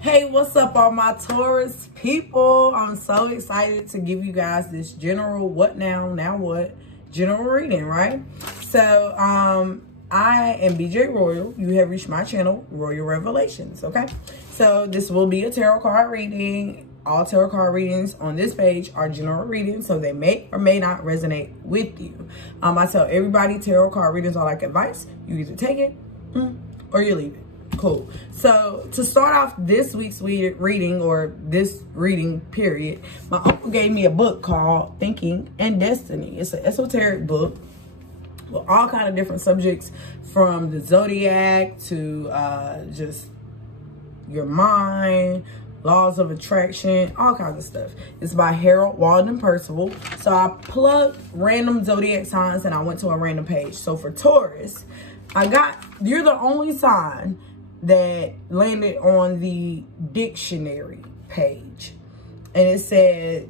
Hey, what's up, all my Taurus people? I'm so excited to give you guys this general what what general reading, right? So I am BeeJayRoyal. You have reached my channel, Royal Revelations. Okay, so this will be a tarot card reading. All tarot card readings on this page are general readings, so they may or may not resonate with you. I tell everybody tarot card readings are like advice. You either take it or you leave it. Cool. So to start off this week's reading, or this reading period, my uncle gave me a book called Thinking and Destiny. It's an esoteric book with all kind of different subjects, from the zodiac to just your mind, laws of attraction, all kinds of stuff. It's by Harold Walden Percival. So I plugged random zodiac signs and I went to a random page. So for Taurus, you're the only sign that landed on the dictionary page, and it said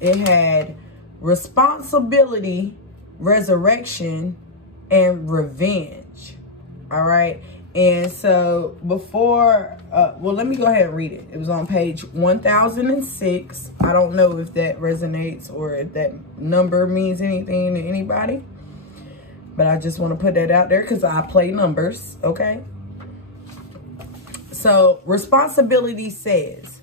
it had responsibility, resurrection, and revenge. All right. And so before well, let me go ahead and read it. It was on page 1006. I don't know if that resonates or if that number means anything to anybody, but I just want to put that out there because I play numbers. Okay. So responsibility says,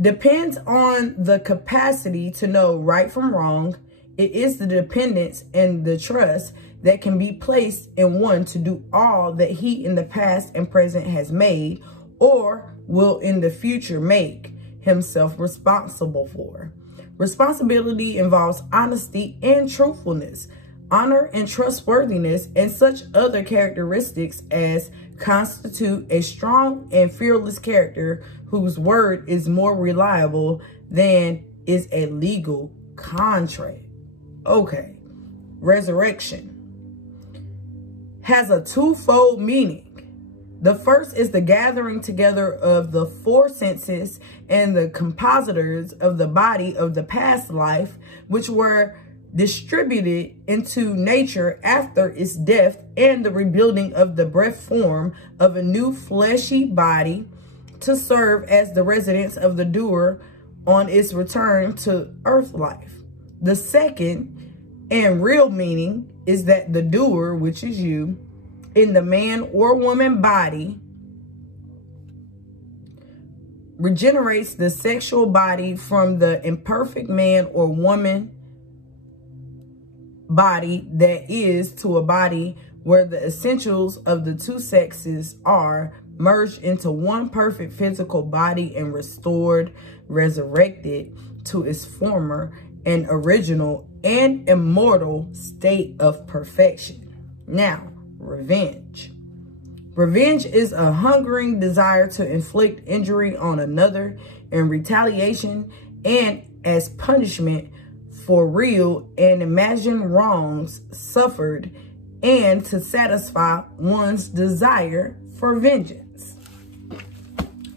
depends on the capacity to know right from wrong. It is the dependence and the trust that can be placed in one to do all that he in the past and present has made or will in the future make himself responsible for. Responsibility involves honesty and truthfulness, honor and trustworthiness, and such other characteristics as constitute a strong and fearless character whose word is more reliable than is a legal contract. Okay. Resurrection has a twofold meaning. The first is the gathering together of the four senses and the compositors of the body of the past life, which were distributed into nature after its death, and the rebuilding of the breath form of a new fleshy body to serve as the residence of the doer on its return to earth life. The second and real meaning is that the doer, which is you, in the man or woman body, regenerates the sexual body from the imperfect man or woman body that is to a body where the essentials of the two sexes are merged into one perfect physical body and resurrected to its former and original and immortal state of perfection. Now, revenge. Revenge is a hungering desire to inflict injury on another in retaliation and as punishment for real and imagined wrongs suffered, and to satisfy one's desire for vengeance.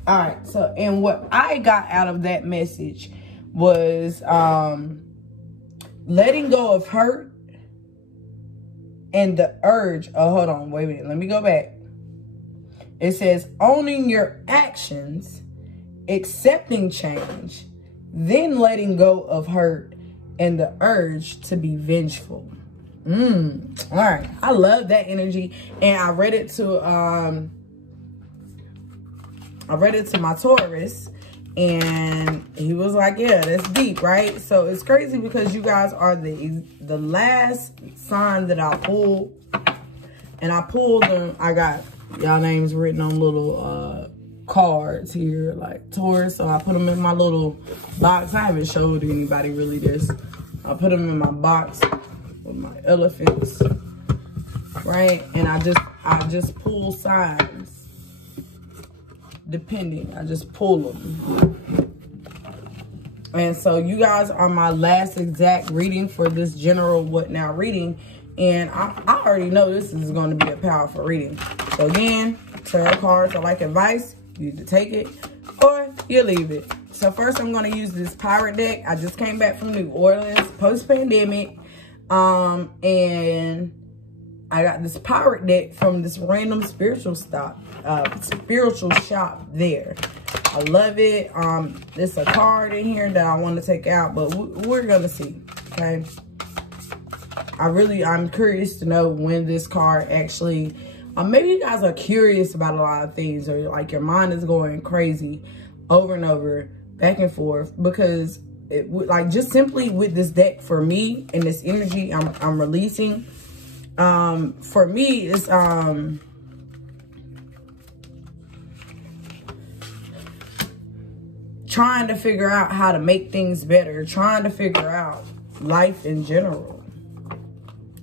All right, so, and what I got out of that message was letting go of hurt and the urge. Oh, hold on, wait a minute, let me go back. It says owning your actions, accepting change, then letting go of hurt and the urge to be vengeful. All right, I love that energy, and I read it to my Taurus, and he was like, yeah, that's deep, right? So it's crazy because you guys are the last sign that I pulled, and I pulled them. I got y'all names written on little cards here, like Taurus. So I put them in my little box. I haven't showed anybody really this. I put them in my box with my elephants, right? And I just pull signs, depending. I just pull them. And so you guys are my last exact reading for this general what now reading. And I already know this is going to be a powerful reading. So again, tarot cards are like advice. You either take it or you leave it. So first I'm going to use this pirate deck. I just came back from New Orleans post-pandemic. And I got this pirate deck from this random spiritual shop there. I love it. There's a card in here that I want to take out, but we're gonna see. Okay. I'm curious to know when this card actually. Maybe you guys are curious about a lot of things, or like your mind is going crazy over and over, back and forth, because like just simply with this deck for me and this energy I'm releasing. For me, it's trying to figure out how to make things better, trying to figure out life in general,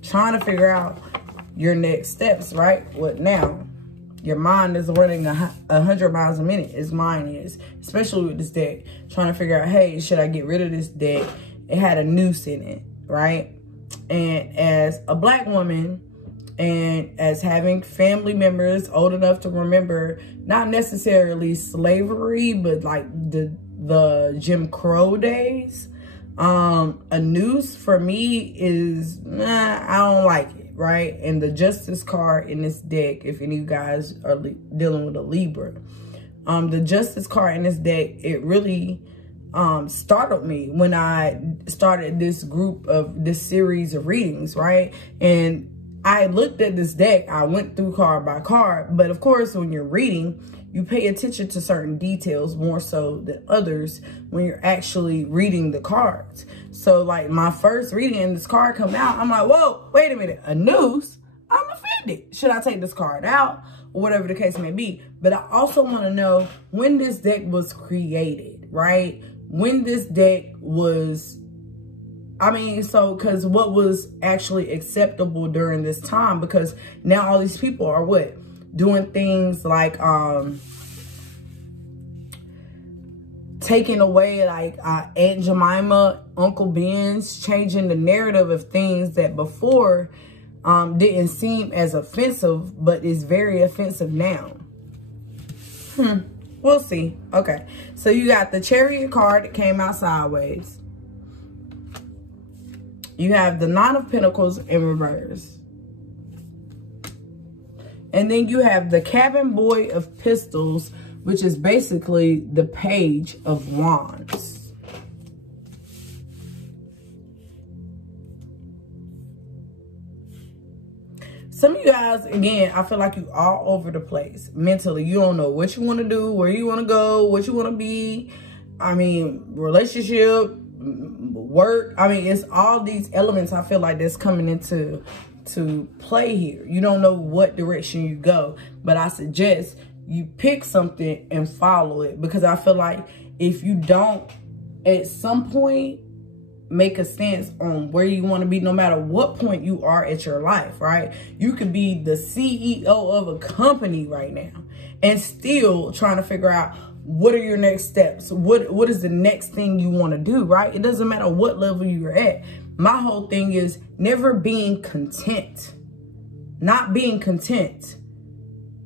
trying to figure out your next steps, right? What now? Your mind is running 100 miles a minute, as mine is, especially with this deck. Trying to figure out, hey, should I get rid of this deck? It had a noose in it, right? And as a Black woman, and as having family members old enough to remember, not necessarily slavery, but like the Jim Crow days, a noose for me is, I don't like it, right? And the Justice card in this deck, if any of you guys are dealing with a Libra, the Justice card in this deck, it really startled me when I started this series of readings, right? And I looked at this deck, I went through card by card, but of course, when you're reading, you pay attention to certain details more so than others when you're actually reading the cards. So like my first reading and this card come out, I'm like, whoa, wait a minute, a noose? I'm offended. Should I take this card out? Or whatever the case may be. But I also want to know when this deck was created, right? When this deck was, because what was actually acceptable during this time? Because now all these people are what? Doing things like taking away like Aunt Jemima, Uncle Ben's, changing the narrative of things that before didn't seem as offensive, but is very offensive now. We'll see. Okay, so you got the Chariot card that came out sideways. You have the Nine of Pentacles in reverse. And then you have the Cabin Boy of Pistols, which is basically the Page of Wands. Some of you guys, again, I feel like you all over the place mentally. You don't know what you want to do, where you want to go, what you want to be. Relationship, work. It's all these elements I feel like that's coming into play here. You don't know what direction you go, but I suggest you pick something and follow it, because I feel like if you don't at some point make a stance on where you want to be, no matter what point you are at your life, right? You could be the CEO of a company right now and still trying to figure out what are your next steps? What is the next thing you want to do, right? It doesn't matter what level you're at. My whole thing is never being content, not being content,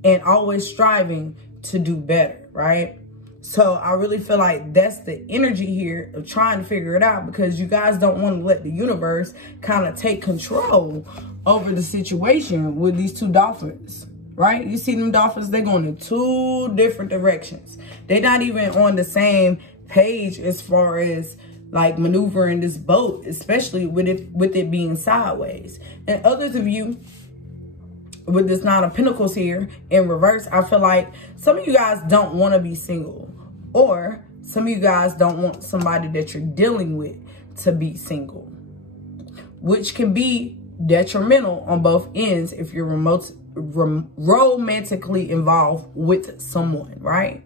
and always striving to do better, right? So I really feel like that's the energy here of trying to figure it out, because you guys don't want to let the universe kind of take control over the situation with these two dolphins, right? You see them dolphins, they're going in two different directions. They're not even on the same page as far as like maneuvering this boat, especially with it being sideways. And others of you with this Nine of Pentacles here in reverse, I feel like some of you guys don't want to be single, or some of you guys don't want somebody that you're dealing with to be single, which can be detrimental on both ends if you're romantically involved with someone, right?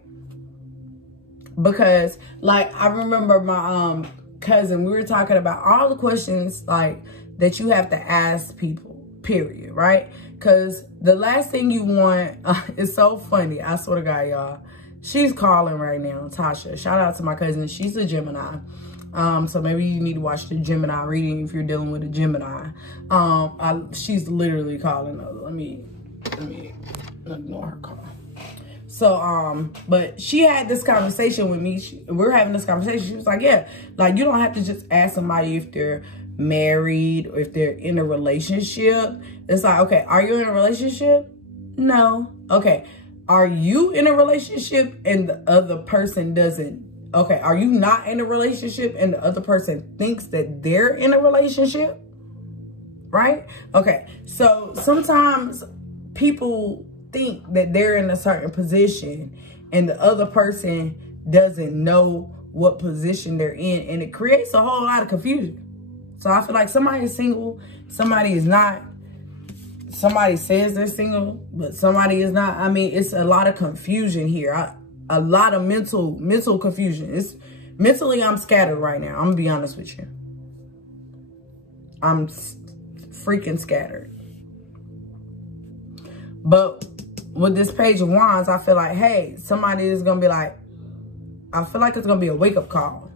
Because like I remember my cousin, we were talking about all the questions like that you have to ask people, period, right? Because the last thing you want, it's so funny, I swear to God, y'all. She's calling right now, Tasha. Shout out to my cousin. She's a Gemini. So maybe you need to watch the Gemini reading if you're dealing with a Gemini. She's literally calling. Let me ignore her call. So, but she had this conversation with me. We're having this conversation. She was like, yeah, like you don't have to just ask somebody if they're married or if they're in a relationship. It's like, okay, are you in a relationship? No. Okay. Are you in a relationship and the other person doesn't? Okay. Are you not in a relationship and the other person thinks that they're in a relationship? Right? Okay. So sometimes people think that they're in a certain position and the other person doesn't know what position they're in, and it creates a whole lot of confusion. So I feel like somebody is single, somebody is not. Somebody says they're single, but somebody is not. I mean, it's a lot of confusion here. A lot of mental confusion. Mentally, I'm scattered right now. I'm gonna be honest with you. I'm freaking scattered. But with this Page of Wands, I feel like, hey, somebody is going to be like, I feel like it's going to be a wake-up call.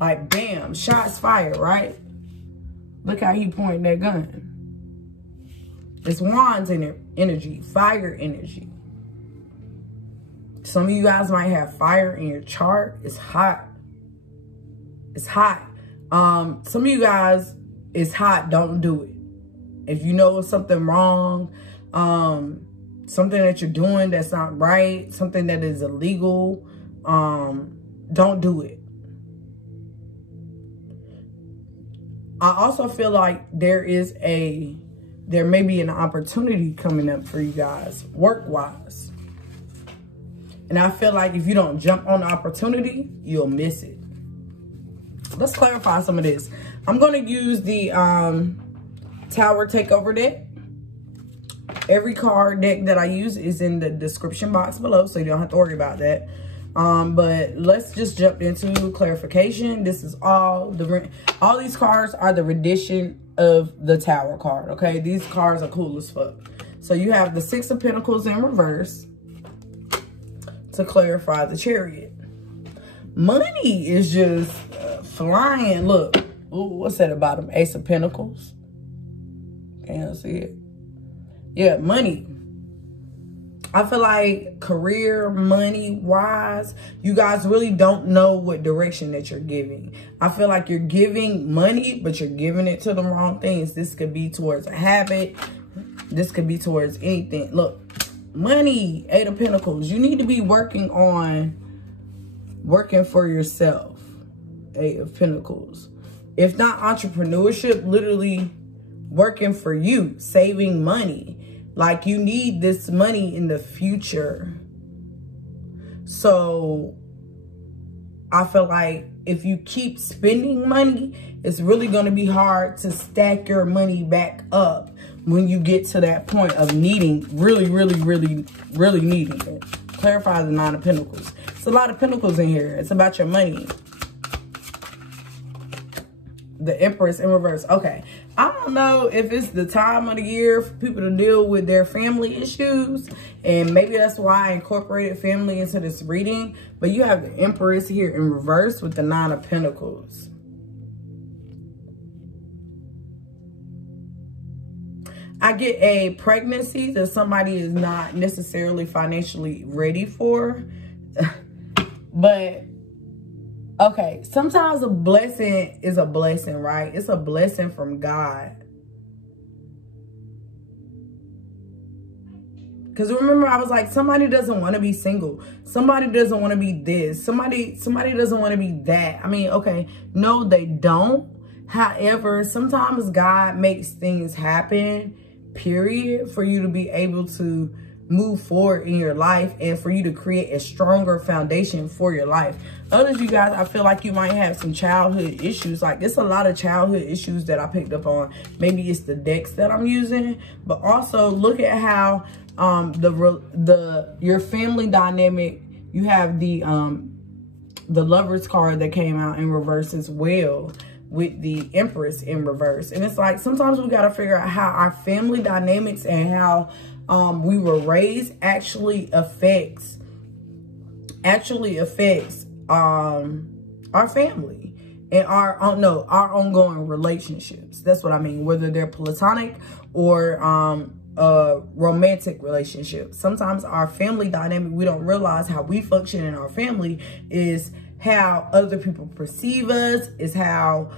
Like, bam, shots fired, right? Look how he pointing that gun. It's Wands energy, fire energy. Some of you guys might have fire in your chart. It's hot. It's hot. Some of you guys, it's hot, don't do it. If you know something wrong, something that you're doing that's not right, something that is illegal, don't do it. I also feel like there may be an opportunity coming up for you guys, work-wise. And I feel like if you don't jump on the opportunity, you'll miss it. Let's clarify some of this. I'm going to use the Tower Takeover deck. Every card deck that I use is in the description box below, so you don't have to worry about that. But let's just jump into clarification. This is all these cards are the rendition of the Tower card, okay? These cards are cool as fuck. So you have the Six of Pentacles in reverse to clarify the Chariot. Money is just flying. Look, ooh, what's that about them? Ace of Pentacles. Can't see it. Yeah, money. I feel like career, money-wise, you guys really don't know what direction that you're giving. I feel like you're giving money, but you're giving it to the wrong things. This could be towards a habit. This could be towards anything. Look, money, Eight of Pentacles. You need to be working for yourself. Eight of Pentacles. If not entrepreneurship, literally working for you, saving money. Like, you need this money in the future. So I feel like if you keep spending money, it's really going to be hard to stack your money back up when you get to that point of needing, really needing it. Clarify the Nine of Pentacles. It's a lot of pentacles in here. It's about your money. The Empress in reverse. Okay. I don't know if it's the time of the year for people to deal with their family issues. And maybe that's why I incorporated family into this reading. But you have the Empress here in reverse with the Nine of Pentacles. I get a pregnancy that somebody is not necessarily financially ready for. But okay, sometimes a blessing is a blessing, right? It's a blessing from God. Because remember, I was like, somebody doesn't want to be single. Somebody doesn't want to be this. Somebody doesn't want to be that. I mean, okay, no, they don't. However, sometimes God makes things happen, period, for you to be able to move forward in your life and for you to create a stronger foundation for your life. Others, you guys, I feel like you might have some childhood issues. Like, it's a lot of childhood issues that I picked up on. Maybe it's the decks that I'm using, but also look at how your family dynamic. You have the Lovers card that came out in reverse as well, with the Empress in reverse. And it's like, sometimes we got to figure out how our family dynamics and how we were raised actually affects our family and our ongoing relationships. That's what I mean, whether they're platonic or romantic relationships. Sometimes our family dynamic, we don't realize how we function in our family is how other people perceive us, is how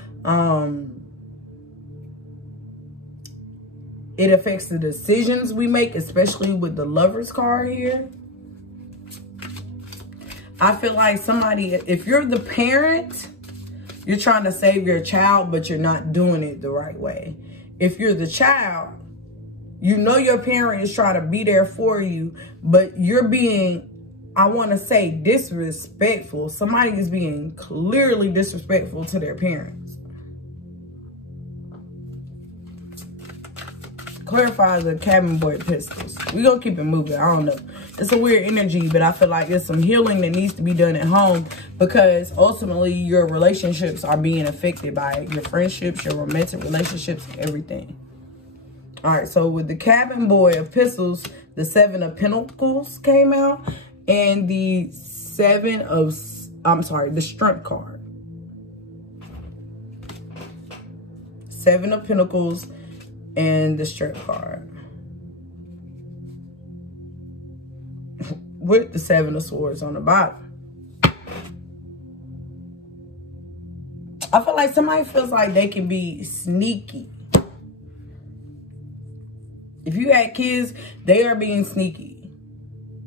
It affects the decisions we make, especially with the Lovers card here. I feel like somebody, if you're the parent, you're trying to save your child, but you're not doing it the right way. If you're the child, you know your parent is trying to be there for you, but you're being, I want to say, disrespectful. Somebody is being clearly disrespectful to their parents. Clarify the cabin boy pistols. We're going to keep it moving. I don't know. It's a weird energy, but I feel like there's some healing that needs to be done at home, because ultimately your relationships are being affected by it. Your friendships, your romantic relationships, everything. All right, so with the cabin boy of pistols, the 7 of Pentacles came out, and the 7 of, I'm sorry, the Strength card. 7 of Pentacles and the Strength card. With the 7 of Swords on the bottom. I feel like somebody feels like they can be sneaky. If you had kids, they are being sneaky.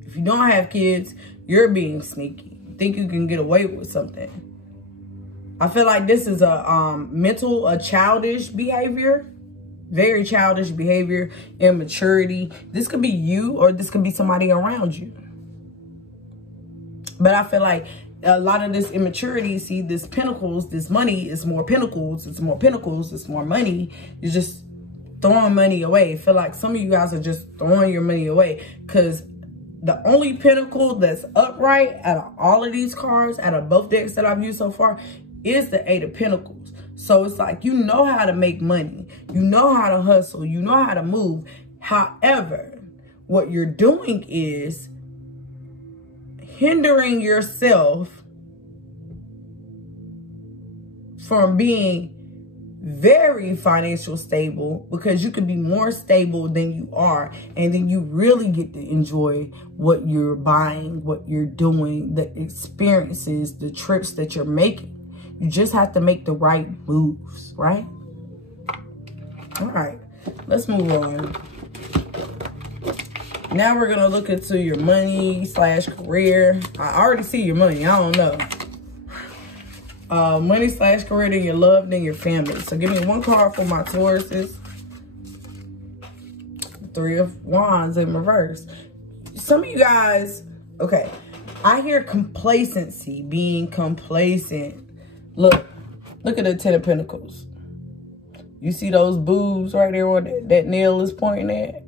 If you don't have kids, you're being sneaky. You think you can get away with something. I feel like this is a childish behavior. Very childish behavior, immaturity. This could be you, or this could be somebody around you. But I feel like a lot of this immaturity, see, this pentacles, this money is more pentacles. It's more pentacles. It's more money. You're just throwing money away. I feel like some of you guys are just throwing your money away, because the only pentacle that's upright out of all of these cards, out of both decks that I've used so far, is the 8 of Pentacles. So it's like, you know how to make money. You know how to hustle. You know how to move. However, what you're doing is hindering yourself from being very financially stable, because you could be more stable than you are, and then you really get to enjoy what you're buying, what you're doing, the experiences, the trips that you're making. You just have to make the right moves, right? All right, let's move on. Now we're gonna look into your money / career. I already see your money, I don't know. Money / career, then your love, then your family. So give me one card for my Tauruses. 3 of Wands in reverse. Some of you guys, okay, I hear complacency, being complacent. Look at the 10 of Pentacles. You see those boobs right there where that nail is pointing at?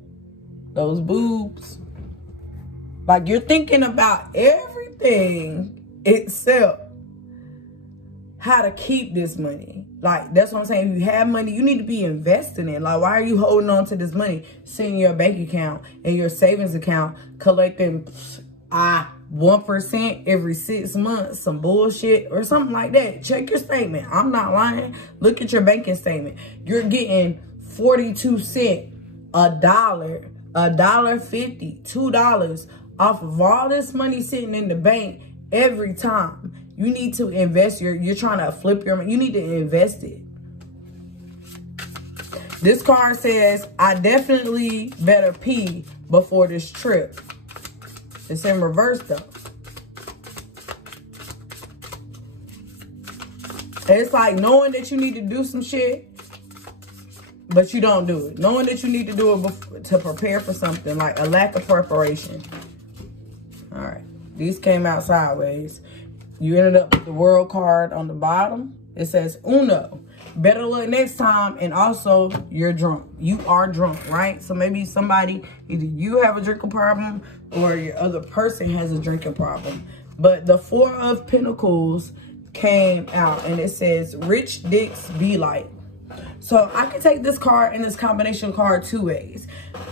Those boobs. Like, you're thinking about everything except how to keep this money. Like, that's what I'm saying. If you have money, you need to be investing in. Like, why are you holding on to this money, sitting in your bank account and your savings account, collecting 1% every 6 months, some bullshit or something like that? Check your statement. I'm not lying. Look at your banking statement. You're getting 42 cents, $1, $1.50, $2 off of all this money sitting in the bank every time. You need to invest. You're trying to flip your money. You need to invest it. This card says, I definitely better pee before this trip. It's in reverse though. It's like knowing that you need to do some shit, but you don't do it. Knowing that you need to do it to prepare for something, like a lack of preparation. All right. These came out sideways. You ended up with the World card on the bottom. It says Uno. Better luck next time. And also, you're drunk. You are drunk, right? So maybe somebody, either you have a drinking problem or your other person has a drinking problem. But the 4 of Pentacles came out and it says, rich dicks be like. So I can take this card and this combination card 2 ways.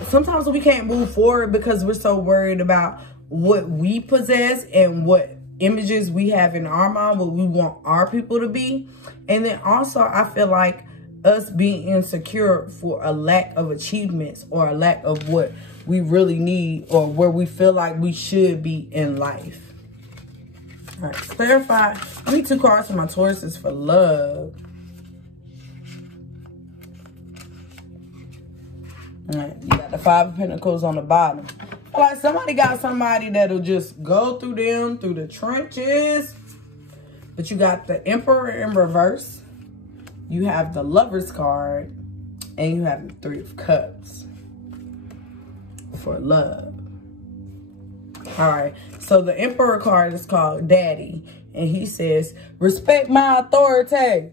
Sometimes we can't move forward because we're so worried about what we possess and what images we have in our mind, what we want our people to be. And then also I feel like us being insecure for a lack of achievements or a lack of what we really need or where we feel like we should be in life. All right, clarify. I need 2 cards for my Tauruses for love. Right. You got the Five of Pentacles on the bottom. Like somebody got somebody that'll just go through them, through the trenches. But you got the Emperor in reverse. You have the Lover's card. And you have the Three of Cups for love. All right. So the Emperor card is called Daddy. And he says, respect my authority.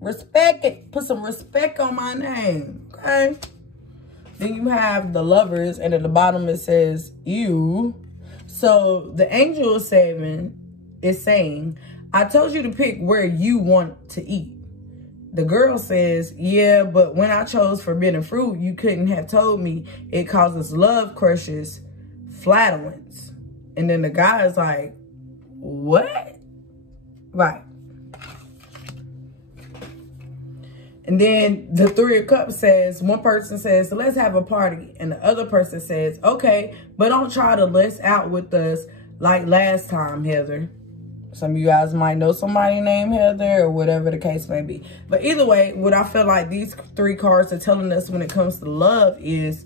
Respect it. Put some respect on my name. Okay. Then you have the Lovers. And at the bottom it says you. So the angel is saying, I told you to pick where you want to eat. The girl says, yeah, but when I chose forbidden fruit, you couldn't have told me it causes love crushes, flatulence. And then the guy is like, what? Right. And then the Three of Cups says, one person says, let's have a party. And the other person says, okay, but don't try to less out with us like last time, Heather. Some of you guys might know somebody named Heather or whatever the case may be. But either way, what I feel like these three cards are telling us when it comes to love is,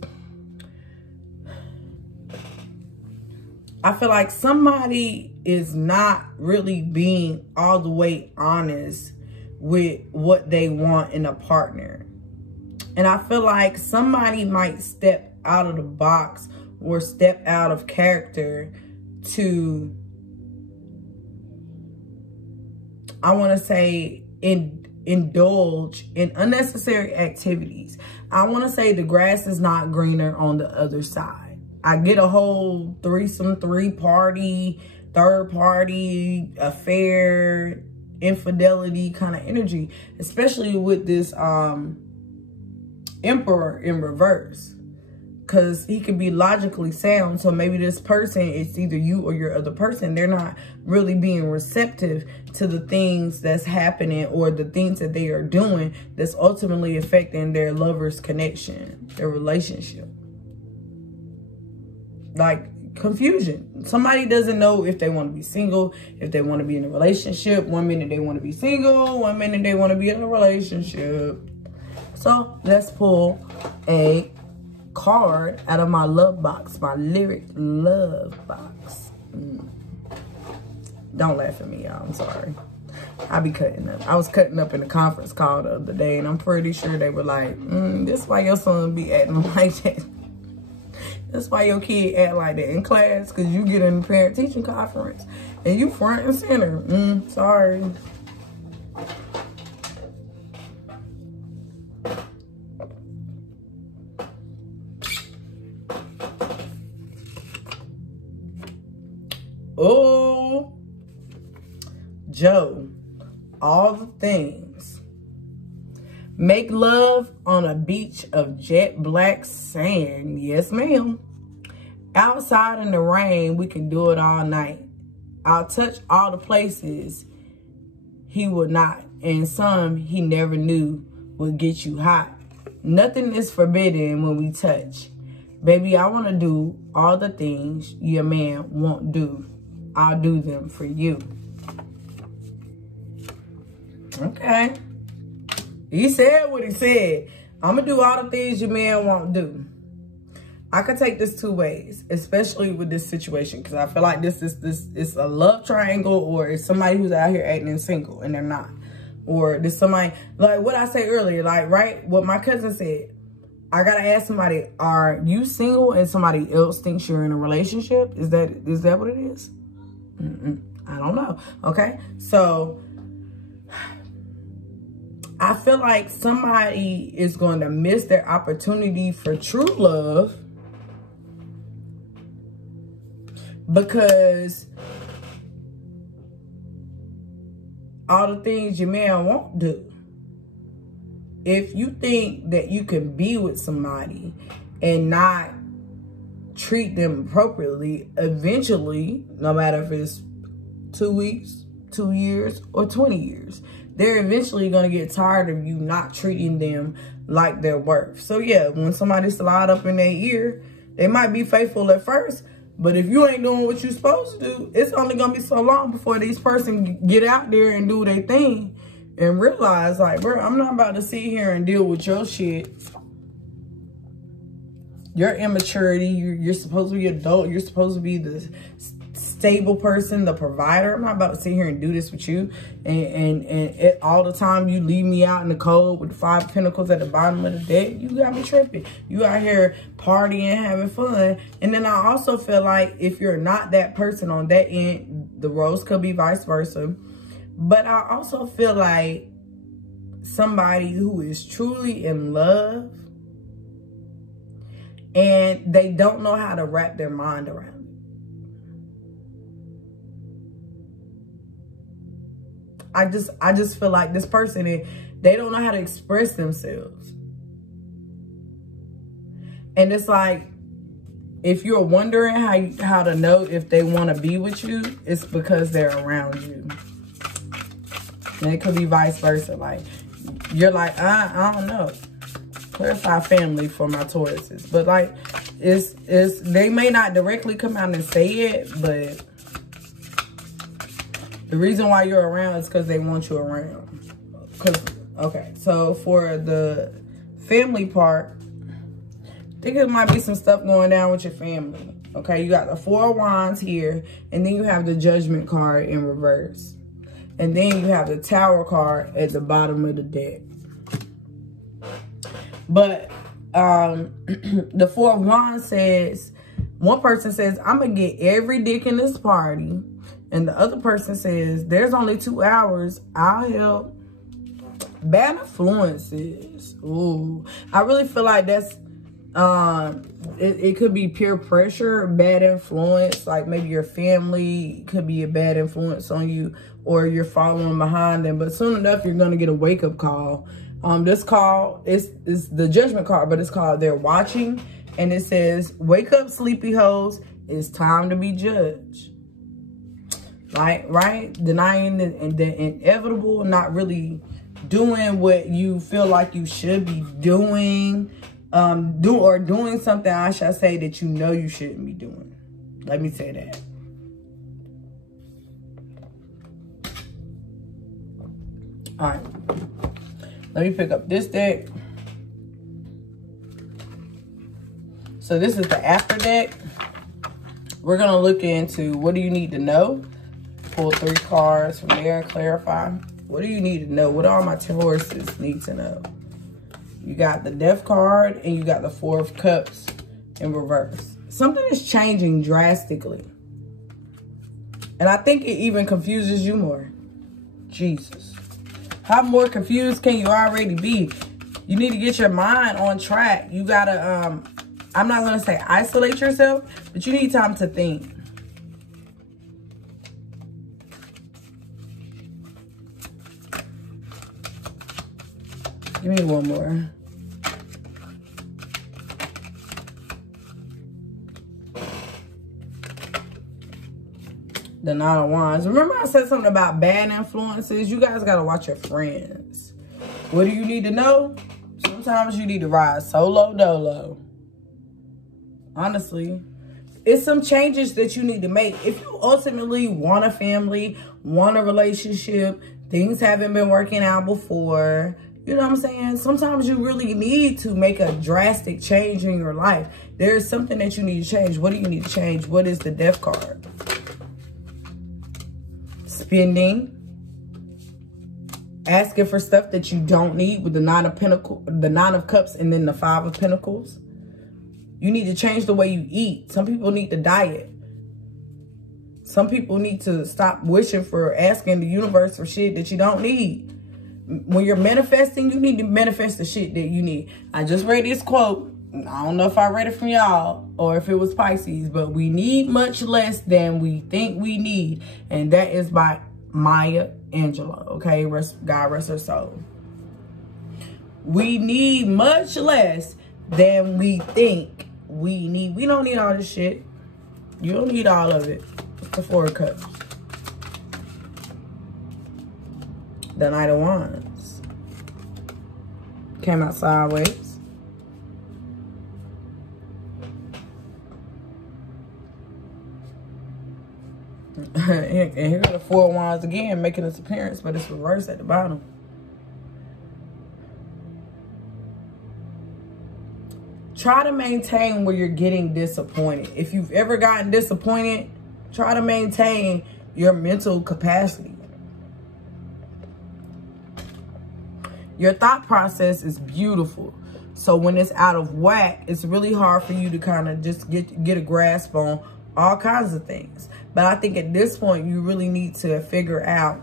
I feel like somebody is not really being all the way honest with what they want in a partner. And I feel like somebody might step out of the box or step out of character to, I want to say, indulge in unnecessary activities. I want to say the grass is not greener on the other side. I get a whole threesome, three-party, third-party, affair, infidelity kind of energy, especially with this Emperor in reverse. Because he could be logically sound. So maybe this person, it's either you or your other person. They're not really being receptive to the things that's happening or the things that they are doing that's ultimately affecting their lover's connection, their relationship. Like confusion. Somebody doesn't know if they want to be single, if they want to be in a relationship. One minute they want to be single, one minute they want to be in a relationship. So let's pull a card out of my love box, my lyric love box. Don't laugh at me, y'all. I'm sorry. I be cutting up. I was cutting up in a conference call the other day, and I'm pretty sure they were like, this why your son be acting like that. That's why your kid act like that in class, because you get in the parent-teaching conference, and you front and center. Sorry. Oh, Joe, all the things. Make love on a beach of jet black sand. Yes, ma'am. Outside in the rain, we can do it all night. I'll touch all the places he would not, and some he never knew would get you hot. Nothing is forbidden when we touch. Baby, I want to do all the things your man won't do. I'll do them for you. Okay. He said what he said. I'm going to do all the things your man won't do. I could take this two ways, especially with this situation, because I feel like this is a love triangle, or it's somebody who's out here acting single and they're not. Or there's somebody, like what I said earlier, like, right, what my cousin said. I got to ask somebody, are you single and somebody else thinks you're in a relationship? Is that what it is? I don't know. Okay. So I feel like somebody is going to miss their opportunity for true love because all the things your man won't do. If you think that you can be with somebody and not treat them appropriately, eventually, no matter if it's 2 weeks, 2 years, or 20 years, they're eventually going to get tired of you not treating them like they're worth. So yeah, when somebody slide up in their ear, they might be faithful at first, but if you ain't doing what you're supposed to do, it's only going to be so long before these person get out there and do their thing and realize, like, bro, I'm not about to sit here and deal with your shit. your immaturity. You're supposed to be adult. You're supposed to be the stable person, the provider. I'm not about to sit here and do this with you. And all the time you leave me out in the cold with the 5 of Pentacles at the bottom of the deck. You got me tripping. You out here partying, having fun. And then I also feel like if you're not that person on that end, the roles could be vice versa. But I also feel like somebody who is truly in love and they don't know how to wrap their mind around it. I just feel like this person, they don't know how to express themselves. And it's like, if you're wondering how to know if they want to be with you, it's because they're around you. And it could be vice versa. Like, you're like, I don't know. Clarify family for my Tauruses. But like, they may not directly come out and say it, but the reason why you're around is because they want you around. Okay, so for the family part, I think it might be some stuff going down with your family. Okay, you got the 4 of Wands here, and then you have the Judgment card in reverse. And then you have the Tower card at the bottom of the deck. But the 4 of Wands says, one person says, I'm going to get every dick in this party. And the other person says, there's only 2 hours. I'll help. Bad influences. Ooh. I really feel like that's, it could be peer pressure, bad influence. Like maybe your family could be a bad influence on you, or you're following behind them. But soon enough, you're going to get a wake-up call. This call is the Judgment card, but it's called They're Watching. And it says, wake up, sleepy hoes. It's time to be judged. Right? Denying the inevitable, not really doing what you feel like you should be doing. Doing something, I shall say, that you know you shouldn't be doing. Let me say that. All right. Let me pick up this deck. So this is the after deck. We're going to look into what do you need to know. Pull 3 cards from there and clarify. What do you need to know? What all my Tauruses need to know? You got the Death card and you got the 4 of Cups in reverse. Something is changing drastically. And I think it even confuses you more. Jesus. How more confused can you already be? You need to get your mind on track. You gotta, I'm not gonna say isolate yourself, but you need time to think. Give me one more. The 9 of Wands. Remember I said something about bad influences? You guys got to watch your friends. What do you need to know? Sometimes you need to ride solo dolo. Honestly. It's some changes that you need to make. If you ultimately want a family, want a relationship, things haven't been working out before, you know what I'm saying? Sometimes you really need to make a drastic change in your life. There's something that you need to change. What do you need to change? What is the Death card? Spending, asking for stuff that you don't need with the 9 of Pentacles, the 9 of Cups, and then the 5 of Pentacles. You need to change the way you eat. Some people need to diet. Some people need to stop wishing for, asking the universe for shit that you don't need. When you're manifesting, you need to manifest the shit that you need. I just read this quote. I don't know if I read it from y'all or if it was Pisces, but we need much less than we think we need. And that is by Maya Angelou, okay? God rest her soul. We need much less than we think we need. We don't need all this shit. You don't need all of it. It's the 4 of Cups. The Knight of Wands. Came out sideways. And here are the 4 of Wands again, making its appearance, but it's reversed at the try to maintain where you're getting disappointed. If you've ever gotten disappointed, try to maintain your mental capacity. Your thought process is beautiful. So when it's out of whack, it's really hard for you to kind of just get a grasp on all kinds of things. But I think at this point, you really need to figure out,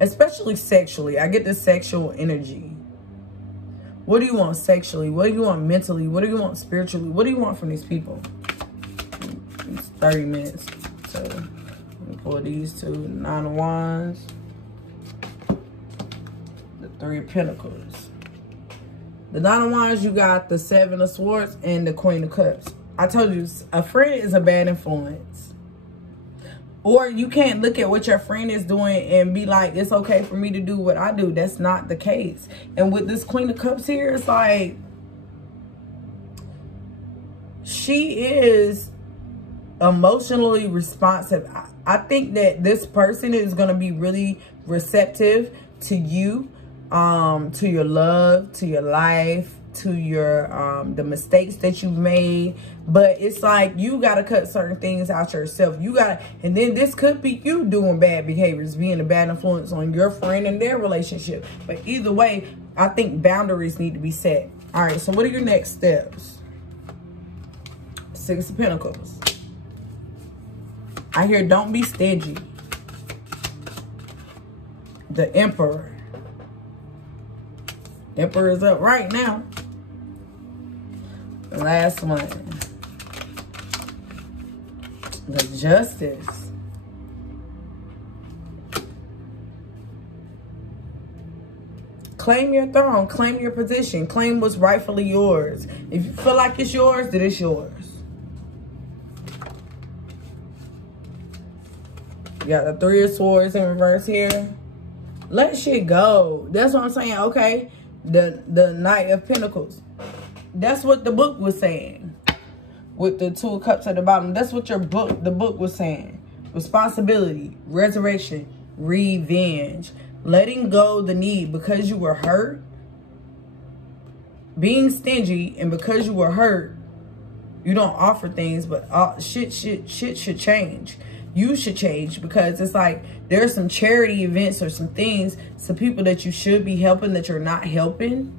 especially sexually. I get the sexual energy. What do you want sexually? What do you want mentally? What do you want spiritually? What do you want from these people? It's 30 minutes. So let me pull these two. 9 of Wands. The 3 of Pentacles. The 9 of Wands, you got the 7 of Swords and the Queen of Cups. I told you, a friend is a bad influence. Or you can't look at what your friend is doing and be like, it's okay for me to do what I do. That's not the case. And with this Queen of Cups here, it's like, she is emotionally responsive. I think that this person is going to be really receptive to you, to your love, to your life, to your the mistakes that you've made. But it's like you got to cut certain things out yourself. You got to, and then this could be you doing bad behaviors, being a bad influence on your friend and their relationship. But either way, I think boundaries need to be set. All right, so what are your next steps? 6 of Pentacles. I hear don't be stingy. The Emperor. Emperor is up right now. The last one. The Justice. Claim your throne. Claim your position. Claim what's rightfully yours. If you feel like it's yours, then it's yours. You got the 3 of Swords in reverse here. Let shit go. That's what I'm saying. Okay. The Knight of Pentacles. That's what the book was saying. With the 2 of Cups at the bottom. That's what the book was saying. Responsibility, resurrection, revenge. Letting go the need because you were hurt. Being stingy, and because you were hurt, you don't offer things, but shit should change. You should change, because it's like there's some charity events or some things, some people that you should be helping that you're not helping.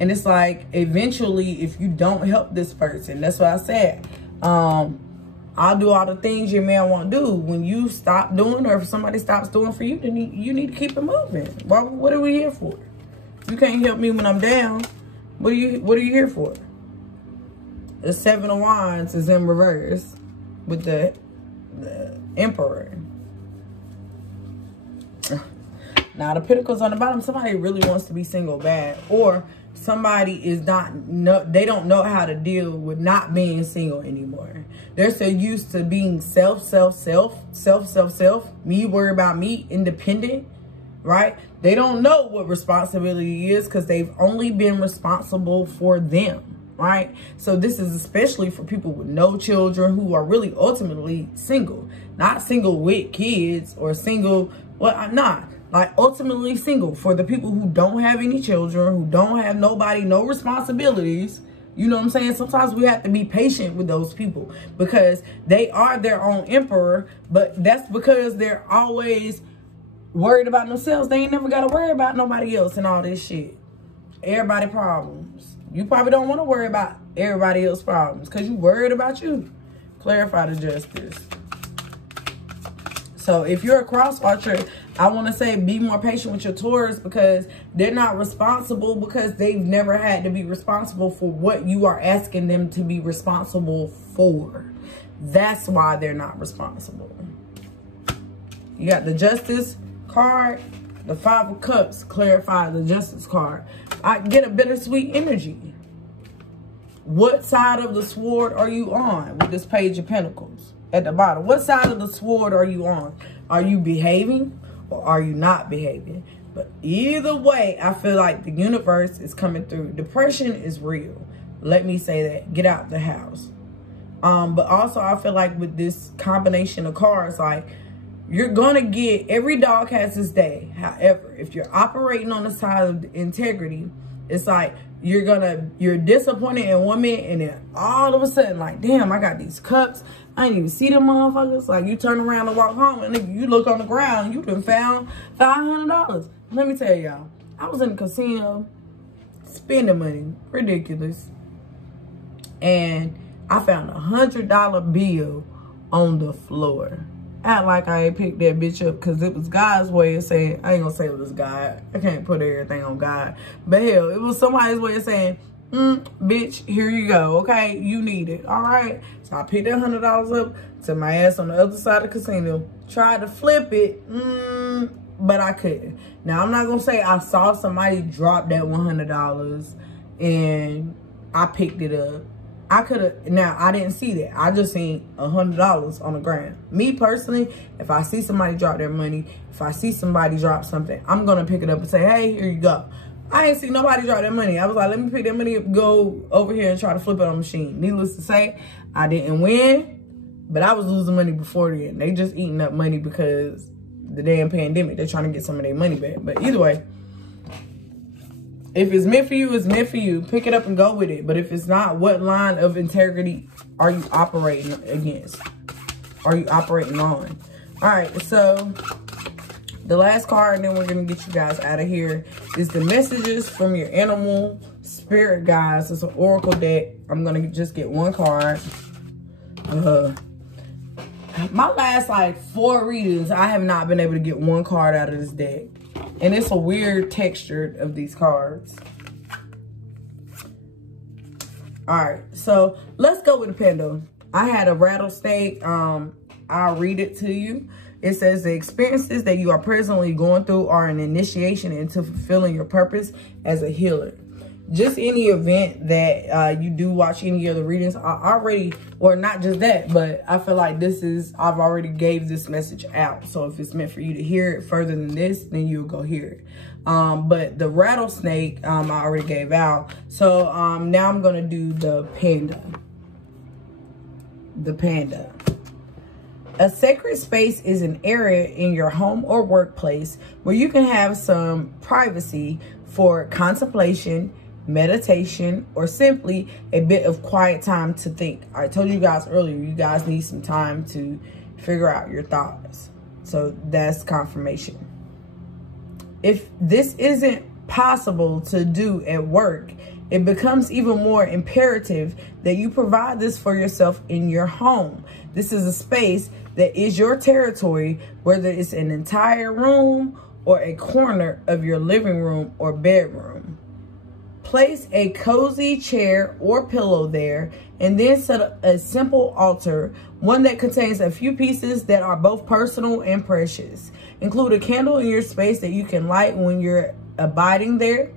And it's like, eventually, if you don't help this person, that's what I said. I'll do all the things your man won't do. When you stop doing, or if somebody stops doing for you, then you need to keep it moving. What are we here for? You can't help me when I'm down. What are you here for? The 7 of Wands is in reverse with the Emperor. Now the Pentacles on the bottom. Somebody really wants to be single bad, or somebody is they don't know how to deal with not being single anymore. They're so used to being self, me, worry about me, independent, right? They don't know what responsibility is because they've only been responsible for them, right? So this is especially for people with no children who are really ultimately single. Not single with kids or single, well, I'm not. Like ultimately single, for the people who don't have any children, who don't have nobody, no responsibilities. You know what I'm saying? Sometimes we have to be patient with those people because they are their own emperor, but that's because they're always worried about themselves. They ain't never got to worry about nobody else and all this shit. Everybody problems. You probably don't want to worry about everybody else's problems because you worried about you. Clarify the Justice. So if you're a cross-watcher, I want to say be more patient with your Taurus, because they're not responsible because they've never had to be responsible for what you are asking them to be responsible for. That's why they're not responsible. You got the Justice card, the 5 of Cups. Clarify the Justice card. I get a bittersweet energy. What side of the sword are you on with this Page of Pentacles at the bottom? What side of the sword are you on? Are you behaving or are you not behaving? But either way, I feel like the universe is coming through. Depression is real. Let me say that. Get out the house. But also I feel like with this combination of cards, like you're going to get, every dog has his day. However, if you're operating on the side of integrity, It's like you're disappointed in one minute, and then all of a sudden, like, damn, I got these cups. I didn't even see them motherfuckers. Like, you turn around and walk home, and you look on the ground, and you done found $500. Let me tell y'all, I was in the casino spending money, ridiculous, and I found a $100 bill on the floor. Act like I ain't picked that bitch up, because it was God's way of saying, I ain't gonna say it was God. I can't put everything on God. But hell, it was somebody's way of saying, bitch, here you go. Okay, you need it. All right. So I picked that $100 up, took my ass on the other side of the casino, tried to flip it, but I couldn't. Now, I'm not gonna say I saw somebody drop that $100 and I picked it up. I could have, now I didn't see that. I just seen $100 on the ground. Me personally, if I see somebody drop their money, if I see somebody drop something, I'm gonna pick it up and say, hey, here you go. I ain't see nobody drop their money. I was like, let me pick that money up, go over here and try to flip it on the machine. Needless to say, I didn't win, but I was losing money before then. They just eating up money because the damn pandemic. They're trying to get some of their money back. But either way, if it's meant for you, it's meant for you. Pick it up and go with it. But if it's not, what line of integrity are you operating against? Are you operating on? All right, so the last card, and then we're going to get you guys out of here, is the messages from your animal spirit guides. It's an oracle deck. I'm going to just get one card. My last, like, 4 readings, I have not been able to get one card out of this deck. And it's a weird texture of these cards. All right, so let's go with the pendulum. I had a rattlesnake. I'll read it to you. It says, the experiences that you are presently going through are an initiation into fulfilling your purpose as a healer. Just any event that you do watch any of the readings, I already, or not just that, but I feel like this is, I've already gave this message out. So if it's meant for you to hear it further than this, then you'll go hear it. But the rattlesnake, I already gave out. So now I'm going to do the panda. The panda. A sacred space is an area in your home or workplace where you can have some privacy for contemplation, meditation, or simply a bit of quiet time to think. I told you guys earlier, you guys need some time to figure out your thoughts. So that's confirmation. If this isn't possible to do at work, it becomes even more imperative that you provide this for yourself in your home. This is a space that is your territory, whether it's an entire room or a corner of your living room or bedroom. Place a cozy chair or pillow there, and then set up a simple altar, one that contains a few pieces that are both personal and precious. Include a candle in your space that you can light when you're abiding there.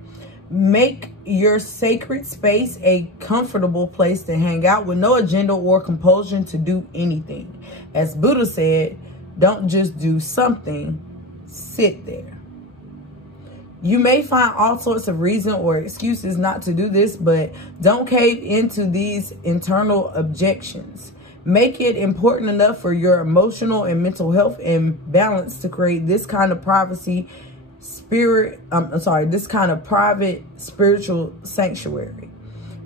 Make your sacred space a comfortable place to hang out with no agenda or compulsion to do anything. As Buddha said, don't just do something, sit there. You may find all sorts of reasons or excuses not to do this, but don't cave into these internal objections. Make it important enough for your emotional and mental health and balance to create this kind of privacy this kind of private spiritual sanctuary.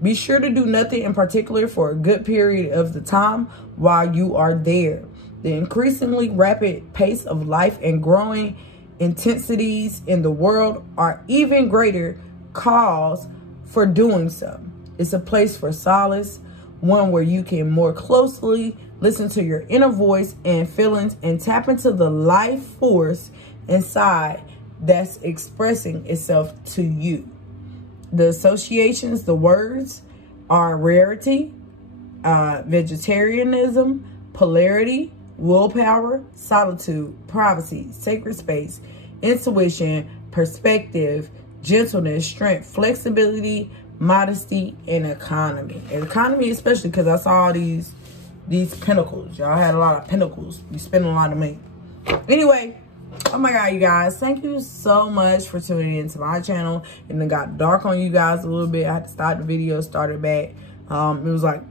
Be sure to do nothing in particular for a good period of the time while you are there. The increasingly rapid pace of life and growing intensities in the world are even greater cause for doing so. It's a place for solace, one where you can more closely listen to your inner voice and feelings and tap into the life force inside that's expressing itself to you. The associations, the words are rarity, vegetarianism, polarity, willpower, solitude, privacy, sacred space, intuition, perspective, gentleness, strength, flexibility, modesty, and economy. And economy especially because I saw these pentacles. Y'all had a lot of pentacles. You spend a lot of money. Anyway, oh my God, you guys, thank you so much for tuning into my channel. And it got dark on you guys a little bit. I had to start the video, started back. It was like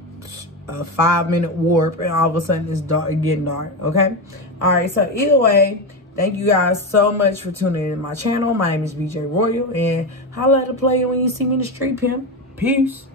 a 5-minute warp, and all of a sudden it's dark, getting dark. Okay, all right, so either way, Thank you guys so much for tuning in to my channel. My name is BeeJayRoyal, and holla at a player when you see me in the street, pimp. Peace.